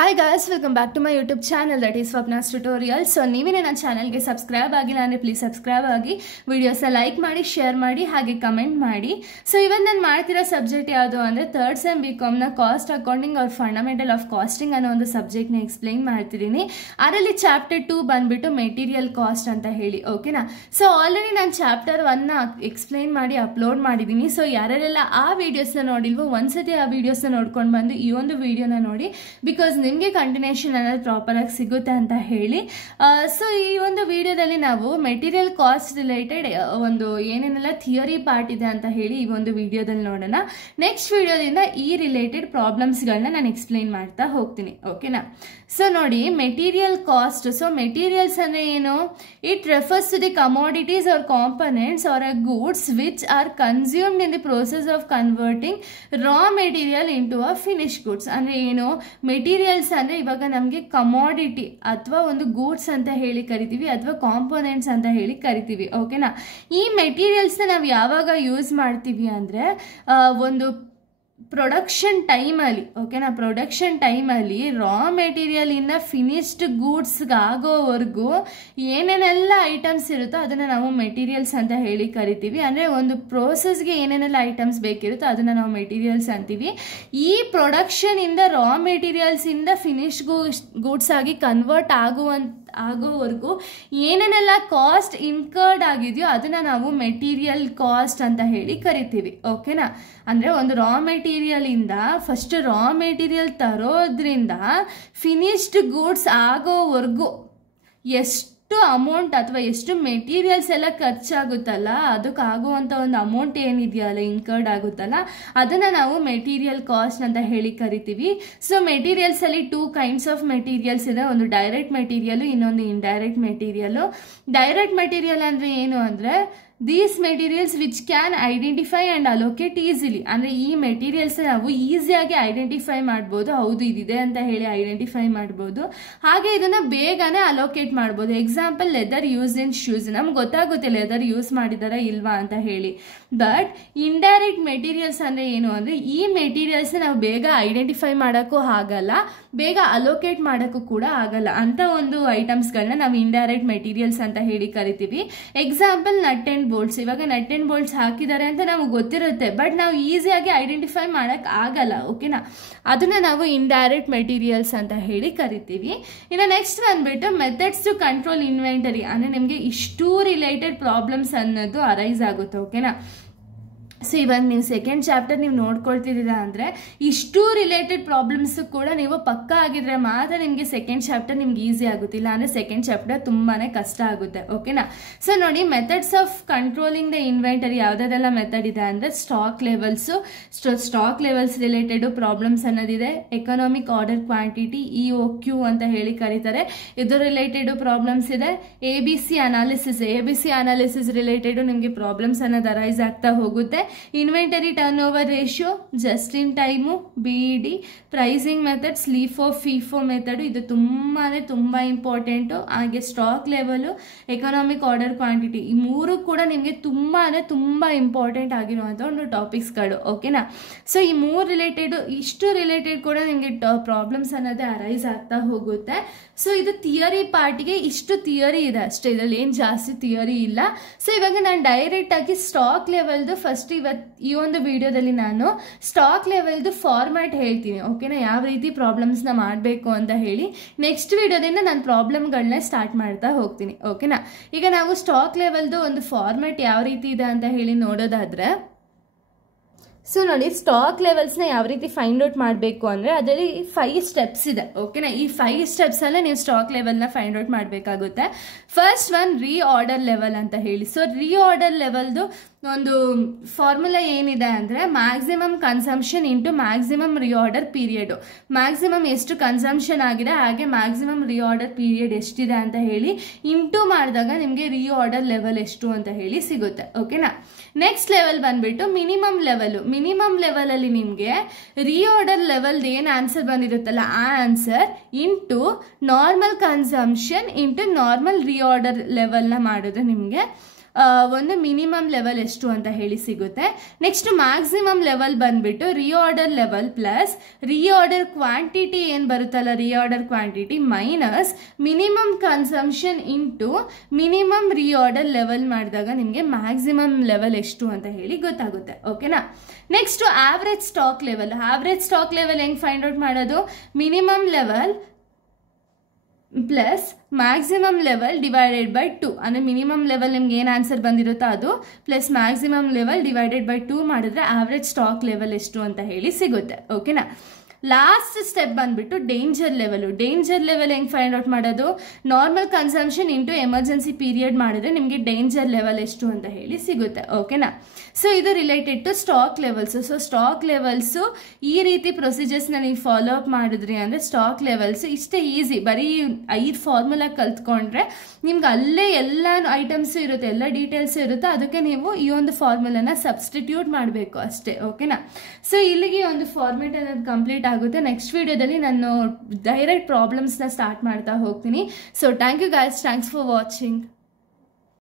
Hi guys, welcome back to my YouTube channel, that is Swapna's Tutorial. So ನೀವೇ ನನ್ನ ಚಾನೆಲ್ಗೆ subscribe ಆಗಿಲ್ಲ ಅಂದರೆ ಪ್ಲೀಸ್ ಸಬ್ಸ್ಕ್ರೈಬ್ ಆಗಿ, ವಿಡಿಯೋಸ್ನ ಲೈಕ್ ಮಾಡಿ, ಶೇರ್ ಮಾಡಿ, ಹಾಗೆ ಕಮೆಂಟ್ ಮಾಡಿ. ಸೊ ಇವತ್ತು ನಾನು ಮಾಡ್ತಿರೋ ಸಬ್ಜೆಕ್ಟ್ ಯಾವುದು ಅಂದರೆ ಥರ್ಡ್ ಸೆಮ್ BComನ cost accounting or fundamental of costing ಅನ್ನೋ ಒಂದು ಸಬ್ಜೆಕ್ಟ್ನ ಎಕ್ಸ್ಪ್ಲೈನ್ ಮಾಡ್ತಿದ್ದೀನಿ. ಅದರಲ್ಲಿ ಚಾಪ್ಟರ್ 2 ಬಂದ್ಬಿಟ್ಟು ಮೆಟೀರಿಯಲ್ ಕಾಸ್ಟ್ ಅಂತ ಹೇಳಿ, ಓಕೆನಾ. ಸೊ ಆಲ್ರೆಡಿ ನಾನು ಚಾಪ್ಟರ್ 1ನ ಎಕ್ಸ್ಪ್ಲೈನ್ ಮಾಡಿ ಅಪ್ಲೋಡ್ ಮಾಡಿದ್ದೀನಿ. ಸೊ ಯಾರೆಲ್ಲ ಆ ವಿಡಿಯೋಸ್ನ ನೋಡಿಲ್ವೋ ಒಂದ್ಸತಿ ಆ ವಿಡಿಯೋಸ್ನ ನೋಡ್ಕೊಂಡು ಬಂದು ಈ ಒಂದು ವಿಡಿಯೋನ ನೋಡಿ, ಬಿಕಾಸ್ ನಿಮಗೆ ಕಂಟಿನ್ಯೂಷನ್ ಅನ್ನೋದು ಪ್ರಾಪರಾಗಿ ಸಿಗುತ್ತೆ ಅಂತ ಹೇಳಿ. ಸೊ ಈ ಒಂದು ವಿಡಿಯೋದಲ್ಲಿ ನಾವು ಮೆಟೀರಿಯಲ್ ಕಾಸ್ಟ್ ರಿಲೇಟೆಡ್ ಒಂದು ಏನೇನೆಲ್ಲ ಥಿಯರಿ ಪಾರ್ಟ್ ಇದೆ ಅಂತ ಹೇಳಿ ಈ ಒಂದು ವಿಡಿಯೋದಲ್ಲಿ ನೋಡೋಣ. ನೆಕ್ಸ್ಟ್ ವಿಡಿಯೋದಿಂದ ಈ ರಿಲೇಟೆಡ್ ಪ್ರಾಬ್ಲಮ್ಸ್ಗಳನ್ನ ನಾನು ಎಕ್ಸ್ಪ್ಲೈನ್ ಮಾಡ್ತಾ ಹೋಗ್ತೀನಿ, ಓಕೆನಾ. ಸೊ ನೋಡಿ, ಮೆಟೀರಿಯಲ್ ಕಾಸ್ಟ್. ಸೊ ಮೆಟೀರಿಯಲ್ಸ್ ಅಂದರೆ ಏನು? It refers to the commodities or components or a goods which are consumed in the process of converting raw material into a finish goods. ಅಂದರೆ ಏನು? Materials ಅಂದರೆ ಇವಾಗ ನಮಗೆ ಕಮೋಡಿಟಿ ಅಥವಾ ಒಂದು ಗೂಡ್ಸ್ ಅಂತ ಹೇಳಿ ಕರಿತೀವಿ, ಅಥವಾ ಕಾಂಪೊನೆಂಟ್ಸ್ ಅಂತ ಹೇಳಿ ಕರಿತೀವಿ, ಓಕೆನಾ. ಈ ಮೆಟೀರಿಯಲ್ಸ್ನ ನಾವು ಯಾವಾಗ ಯೂಸ್ ಮಾಡ್ತೀವಿ ಅಂದರೆ ಒಂದು ಪ್ರೊಡಕ್ಷನ್ ಟೈಮಲ್ಲಿ, ಓಕೆನಾ. ಪ್ರೊಡಕ್ಷನ್ ಟೈಮಲ್ಲಿ ರಾ ಮೆಟೀರಿಯಲಿಂದ ಫಿನಿಶ್ಡ್ ಗೂಡ್ಸ್ಗಾಗೋವರೆಗೂ ಏನೇನೆಲ್ಲ ಐಟಮ್ಸ್ ಇರುತ್ತೋ ಅದನ್ನು ನಾವು ಮೆಟೀರಿಯಲ್ಸ್ ಅಂತ ಹೇಳಿ ಕರಿತೀವಿ. ಅಂದರೆ ಒಂದು ಪ್ರೋಸೆಸ್ಗೆ ಏನೇನೆಲ್ಲ ಐಟಮ್ಸ್ ಬೇಕಿರುತ್ತೋ ಅದನ್ನು ನಾವು ಮೆಟೀರಿಯಲ್ಸ್ ಅಂತೀವಿ. ಈ ಪ್ರೊಡಕ್ಷನಿಂದ ರಾ ಮೆಟೀರಿಯಲ್ಸಿಂದ ಫಿನಿಶ್ ಗೂಡ್ಸ್ ಆಗಿ ಕನ್ವರ್ಟ್ ಆಗೋವರೆಗೂ ಏನೇನೆಲ್ಲ ಕಾಸ್ಟ್ ಇನ್ಕರ್ಡ್ ಆಗಿದೆಯೋ ಅದನ್ನು ನಾವು ಮೆಟೀರಿಯಲ್ ಕಾಸ್ಟ್ ಅಂತ ಹೇಳಿ ಕರಿತೀವಿ, ಓಕೆನಾ. ಅಂದರೆ ಒಂದು ರಾ ಮೆಟೀರಿಯಲಿಂದ ಫಸ್ಟ್ ರಾ ಮೆಟೀರಿಯಲ್ ತರೋದ್ರಿಂದ ಫಿನಿಶ್ಡ್ ಗೂಡ್ಸ್ ಆಗೋವರೆಗೂ ಎಷ್ಟು ಅಮೌಂಟ್ ಅಥವಾ ಎಷ್ಟು ಮೆಟೀರಿಯಲ್ಸ್ ಎಲ್ಲ ಖರ್ಚಾಗುತ್ತಲ್ಲ, ಅದಕ್ಕಾಗುವಂಥ ಒಂದು ಅಮೌಂಟ್ ಏನಿದೆಯಲ್ಲ, ಇನ್ಕರ್ಡ್ ಆಗುತ್ತಲ್ಲ, ಅದನ್ನು ನಾವು ಮೆಟೀರಿಯಲ್ ಕಾಸ್ಟ್ ಅಂತ ಹೇಳಿ ಕರಿತೀವಿ. ಸೊ ಮೆಟೀರಿಯಲ್ಸಲ್ಲಿ 2 kinds ಆಫ್ ಮೆಟೀರಿಯಲ್ಸ್ ಇದೆ. ಒಂದು ಡೈರೆಕ್ಟ್ ಮೆಟೀರಿಯಲು, ಇನ್ನೊಂದು ಇಂಡೈರೆಕ್ಟ್ ಮೆಟೀರಿಯಲು. ಡೈರೆಕ್ಟ್ ಮೆಟೀರಿಯಲ್ ಅಂದರೆ ಏನು ಅಂದರೆ these materials which can identify and allocate easily. ಅಂದರೆ ಈ ಮೆಟೀರಿಯಲ್ಸ್ ನಾವು ಈಸಿಯಾಗಿ ಐಡೆಂಟಿಫೈ ಮಾಡ್ಬೋದು, ಹೌದು ಇದಿದೆ ಅಂತ ಹೇಳಿ ಐಡೆಂಟಿಫೈ ಮಾಡ್ಬೋದು. ಹಾಗೆ ಇದನ್ನು ಬೇಗನೆ ಅಲೋಕೇಟ್ ಮಾಡ್ಬೋದು. Example, leather use in shoes. ನಮ್ಗೆ ಗೊತ್ತಾಗುತ್ತೆ ಲೆದರ್ ಯೂಸ್ ಮಾಡಿದಾರಾ ಇಲ್ವಾ ಅಂತ ಹೇಳಿ. ಬಟ್ ಇಂಡೈರೆಕ್ಟ್ ಮೆಟೀರಿಯಲ್ಸ್ ಅಂದರೆ ಏನು ಅಂದರೆ ಈ ಮೆಟೀರಿಯಲ್ಸ್ ನಾವು ಬೇಗ ಐಡೆಂಟಿಫೈ ಮಾಡೋಕ್ಕೂ ಆಗಲ್ಲ, ಬೇಗ ಅಲೋಕೇಟ್ ಮಾಡೋಕ್ಕೂ ಕೂಡ ಆಗಲ್ಲ. ಅಂಥ ಒಂದು ಐಟಮ್ಸ್ಗಳನ್ನ ನಾವು ಇಂಡೈರೆಕ್ಟ್ ಮೆಟೀರಿಯಲ್ಸ್ ಅಂತ ಹೇಳಿ ಕರಿತೀವಿ. Example, nut and bolts. ಇವಾಗ ನಟ್ ಆ್ಯಂಡ್ ಬೋಲ್ಟ್ಸ್ ಹಾಕಿದ್ದಾರೆ ಅಂತ ನಮಗೆ ಗೊತ್ತಿರುತ್ತೆ, ಬಟ್ ನಾವು ಈಸಿಯಾಗಿ ಐಡೆಂಟಿಫೈ ಮಾಡೋಕ್ಕೆ ಆಗಲ್ಲ, ಓಕೆನಾ. ಅದನ್ನು ನಾವು ಇಂಡೈರೆಕ್ಟ್ ಮೆಟೀರಿಯಲ್ಸ್ ಅಂತ ಹೇಳಿ ಕರಿತೀವಿ. ಇನ್ನು ನೆಕ್ಸ್ಟ್ ಬಂದ್ಬಿಟ್ಟು ಮೆಥಡ್ಸ್ ಟು ಕಂಟ್ರೋಲ್ ಇನ್ವೆಂಟರಿ. ಅಂದರೆ ನಿಮಗೆ ಇಷ್ಟು ರಿಲೇಟೆಡ್ ಪ್ರಾಬ್ಲಮ್ಸ್ ಅನ್ನೋದು ಅರೈಸ್ ಆಗುತ್ತೆ, ಓಕೆನಾ. ಸೊ ಇವಾಗ ನೀವು ಸೆಕೆಂಡ್ ಚಾಪ್ಟರ್ ನೀವು ನೋಡ್ಕೊಳ್ತಿದ್ದೀರಾ ಅಂದರೆ ಇಷ್ಟು ರಿಲೇಟೆಡ್ ಪ್ರಾಬ್ಲಮ್ಸು ಕೂಡ ನೀವು ಪಕ್ಕ ಆಗಿದ್ರೆ ಮಾತ್ರ ನಿಮಗೆ ಸೆಕೆಂಡ್ ಚಾಪ್ಟರ್ ನಿಮ್ಗೆ ಈಸಿ ಆಗುತ್ತಿಲ್ಲ, ಅಂದರೆ ಸೆಕೆಂಡ್ ಚಾಪ್ಟರ್ ತುಂಬಾ ಕಷ್ಟ ಆಗುತ್ತೆ, ಓಕೆನಾ. ಸೊ ನೋಡಿ, methods of controlling the inventory ಯಾವುದೆಲ್ಲ ಮೆಥಡ್ ಇದೆ ಅಂದರೆ stock levels, stock levels related problems ಅನ್ನೋದಿದೆ. ಎಕನಾಮಿಕ್ ಆರ್ಡರ್ ಕ್ವಾಂಟಿಟಿ, EOQ ಅಂತ ಹೇಳಿ ಕರೀತಾರೆ, ಇದು ರಿಲೇಟೆಡು ಪ್ರಾಬ್ಲಮ್ಸ್ ಇದೆ. ABC ಅನಾಲಿಸಿಸ್ ರಿಲೇಟೆಡು ನಿಮಗೆ ಪ್ರಾಬ್ಲಮ್ಸ್ ಅನ್ನೋದು ಅರೈಸ್ ಆಗ್ತಾ ಹೋಗುತ್ತೆ. Inventory turnover ratio, just in time, BED, pricing methods, LIFO, FIFO method, ಇದು ತುಂಬ ಇಂಪಾರ್ಟೆಂಟು. ಹಾಗೆ stock level, economic order quantity, ಈ ಮೂರು ಕೂಡ ನಿಮಗೆ ತುಂಬ ಇಂಪಾರ್ಟೆಂಟ್ ಆಗಿರುವಂಥ ಒಂದು ಟಾಪಿಕ್ಸ್ಗಳು, ಓಕೆನಾ. ಸೊ ಈ ಇಷ್ಟು ರಿಲೇಟೆಡ್ ಕೂಡ ನಿಮಗೆ ಪ್ರಾಬ್ಲಮ್ಸ್ ಅನ್ನೋದೇ ಅರೈಸ್ ಆಗ್ತಾ ಹೋಗುತ್ತೆ. ಸೊ ಇದು ಥಿಯರಿ ಪಾರ್ಟಿಗೆ ಇಷ್ಟು ಥಿಯರಿ ಇದೆ ಅಷ್ಟೇ, ಇದರಲ್ಲಿ ಏನು ಜಾಸ್ತಿ ಥಿಯರಿ ಇಲ್ಲ. ಸೊ ಇವಾಗ ನಾನು ಡೈರೆಕ್ಟಾಗಿ ಸ್ಟಾಕ್ ಲೆವೆಲ್ದು ಫಸ್ಟ್ ಈ ಒಂದು ವಿಡಿಯೋದಲ್ಲಿ ನಾನು ಸ್ಟಾಕ್ ಲೆವೆಲ್ದು ಫಾರ್ಮ್ಯಾಟ್ ಹೇಳ್ತೀನಿ, ಓಕೆನಾ, ಯಾವ ರೀತಿ ಪ್ರಾಬ್ಲಮ್ಸ್ನ ಮಾಡಬೇಕು ಅಂತ ಹೇಳಿ. ನೆಕ್ಸ್ಟ್ ವಿಡಿಯೋದಿಂದ ನಾನು ಪ್ರಾಬ್ಲಮ್ಗಳನ್ನ ಸ್ಟಾರ್ಟ್ ಮಾಡ್ತಾ ಹೋಗ್ತೀನಿ, ಓಕೆನಾ. ಈಗ ನಾವು ಸ್ಟಾಕ್ ಲೆವೆಲ್ದು ಒಂದು ಫಾರ್ಮ್ಯಾಟ್ ಯಾವ ರೀತಿ ಇದೆ ಅಂತ ಹೇಳಿ ನೋಡೋದಾದ್ರೆ, ಸೊ ನೋಡಿ, ಸ್ಟಾಕ್ ಲೆವೆಲ್ಸ್ನ ಯಾವ ರೀತಿ ಫೈಂಡ್ ಔಟ್ ಮಾಡಬೇಕು ಅಂದರೆ ಅದರಲ್ಲಿ 5 steps ಇದೆ, ಓಕೆನಾ. ಈ 5 steps ನೀವು ಸ್ಟಾಕ್ ಲೆವೆಲ್ನ ಫೈಂಡ್ ಔಟ್ ಮಾಡಬೇಕಾಗುತ್ತೆ. ಫಸ್ಟ್ ಒನ್ ರೀಆರ್ಡರ್ ಲೆವೆಲ್ ಅಂತ ಹೇಳಿ. ಸೊ ರೀಆರ್ಡರ್ ಲೆವೆಲ್ದು ಒಂದು ಫಾರ್ಮುಲಾ ಏನಿದೆ ಅಂದರೆ maximum consumption into maximum reorder period. Maximum ಎಷ್ಟು ಕನ್ಸಂಪ್ಷನ್ ಆಗಿದೆ ಹಾಗೆ ಮ್ಯಾಕ್ಸಿಮಮ್ ರೀಆರ್ಡರ್ ಪೀರಿಯಡ್ ಎಷ್ಟಿದೆ ಅಂತ ಹೇಳಿ ಇಂಟು ಮಾಡಿದಾಗ ನಿಮಗೆ ರೀಆರ್ಡರ್ ಲೆವೆಲ್ ಎಷ್ಟು ಅಂತ ಹೇಳಿ ಸಿಗುತ್ತೆ, ಓಕೆನಾ. ನೆಕ್ಸ್ಟ್ ಲೆವೆಲ್ ಬಂದ್ಬಿಟ್ಟು ಮಿನಿಮಮ್ ಲೆವೆಲಲ್ಲಿ ನಿಮಗೆ ರೀಆರ್ಡರ್ ಲೆವೆಲ್ದು ಏನು ಆನ್ಸರ್ ಬಂದಿರುತ್ತಲ್ಲ ಆ answer into normal consumption into normal reorder ಲೆವೆಲ್ನ ಮಾಡಿದ್ರೆ ನಿಮಗೆ ಒಂದು ಮಿನಿಮಮ್ ಲೆವೆಲ್ ಎಷ್ಟು ಅಂತ ಹೇಳಿ ಸಿಗುತ್ತೆ. ನೆಕ್ಸ್ಟ್ ಮ್ಯಾಕ್ಸಿಮಮ್ ಲೆವೆಲ್ ಬಂದ್ಬಿಟ್ಟು reorder level plus reorder quantity ಏನು ಬರುತ್ತಲ್ಲ, reorder quantity minus minimum consumption into minimum reorder level ಮಾಡಿದಾಗ ನಿಮಗೆ ಮ್ಯಾಕ್ಸಿಮಮ್ ಲೆವೆಲ್ ಎಷ್ಟು ಅಂತ ಹೇಳಿ ಗೊತ್ತಾಗುತ್ತೆ. ಓಕೆನಾ. Next average stock level. Average stock level ಹೆಂಗೆ ಫೈಂಡ್ ಔಟ್ ಮಾಡೋದು? Minimum level plus maximum level divided by 2 ಅಂದರೆ ಮಿನಿಮಮ್ ಲೆವೆಲ್ ನಿಮ್ಗೆ ಏನು ಆನ್ಸರ್ ಬಂದಿರುತ್ತೋ ಅದು plus maximum level divided by 2 ಮಾಡಿದ್ರೆ ಆವ್ರೇಜ್ ಸ್ಟಾಕ್ ಲೆವೆಲ್ ಎಷ್ಟು ಅಂತ ಹೇಳಿ ಸಿಗುತ್ತೆ. ಓಕೆನಾ. ಲಾಸ್ಟ್ ಸ್ಟೆಪ್ ಬಂದ್ಬಿಟ್ಟು ಡೇಂಜರ್ ಲೆವೆಲ್. ಡೇಂಜರ್ ಲೆವೆಲ್ ಹೆಂಗೆ ಫೈಂಡ್ ಔಟ್ ಮಾಡೋದು? Normal consumption into emergency period ಮಾಡಿದ್ರೆ ನಿಮಗೆ ಡೇಂಜರ್ ಲೆವೆಲ್ ಎಷ್ಟು ಅಂತ ಹೇಳಿ ಸಿಗುತ್ತೆ. ಓಕೆನಾ. ಸೊ ಇದು related to stock levels. So stock levels ಈ ರೀತಿ ಪ್ರೊಸೀಜರ್ಸ್ನ ನೀವು ಫಾಲೋ ಅಪ್ ಮಾಡಿದ್ರಿ ಅಂದರೆ ಸ್ಟಾಕ್ ಲೆವೆಲ್ಸ್ ಇಷ್ಟೇ ಈಸಿ. ಬರೀ 5 ಫಾರ್ಮುಲಾ ಕಲ್ತ್ಕೊಂಡ್ರೆ ನಿಮ್ಗೆ ಅಲ್ಲೇ ಎಲ್ಲ ಐಟಮ್ಸು ಇರುತ್ತೆ, ಎಲ್ಲ ಡೀಟೇಲ್ಸು ಇರುತ್ತೆ. ಅದಕ್ಕೆ ನೀವು ಈ ಒಂದು ಫಾರ್ಮುಲಾನ ಸಬ್ಸ್ಟಿಟ್ಯೂಟ್ ಮಾಡಬೇಕು ಅಷ್ಟೇ. ಓಕೆನಾ. ಸೊ ಇಲ್ಲಿಗೆ ಒಂದು ಫಾರ್ಮೆಟ್ ಅನ್ನೋದು ಕಂಪ್ಲೀಟ್ ಆಗುತ್ತೆ. ನೆಕ್ಸ್ಟ್ ವಿಡಿಯೋದಲ್ಲಿ ನಾನು ಡೈರೆಕ್ಟ್ ಪ್ರಾಬ್ಲಮ್ಸ್ನ ಸ್ಟಾರ್ಟ್ ಮಾಡ್ತಾ ಹೋಗ್ತೀನಿ. So thank you guys, thanks for watching.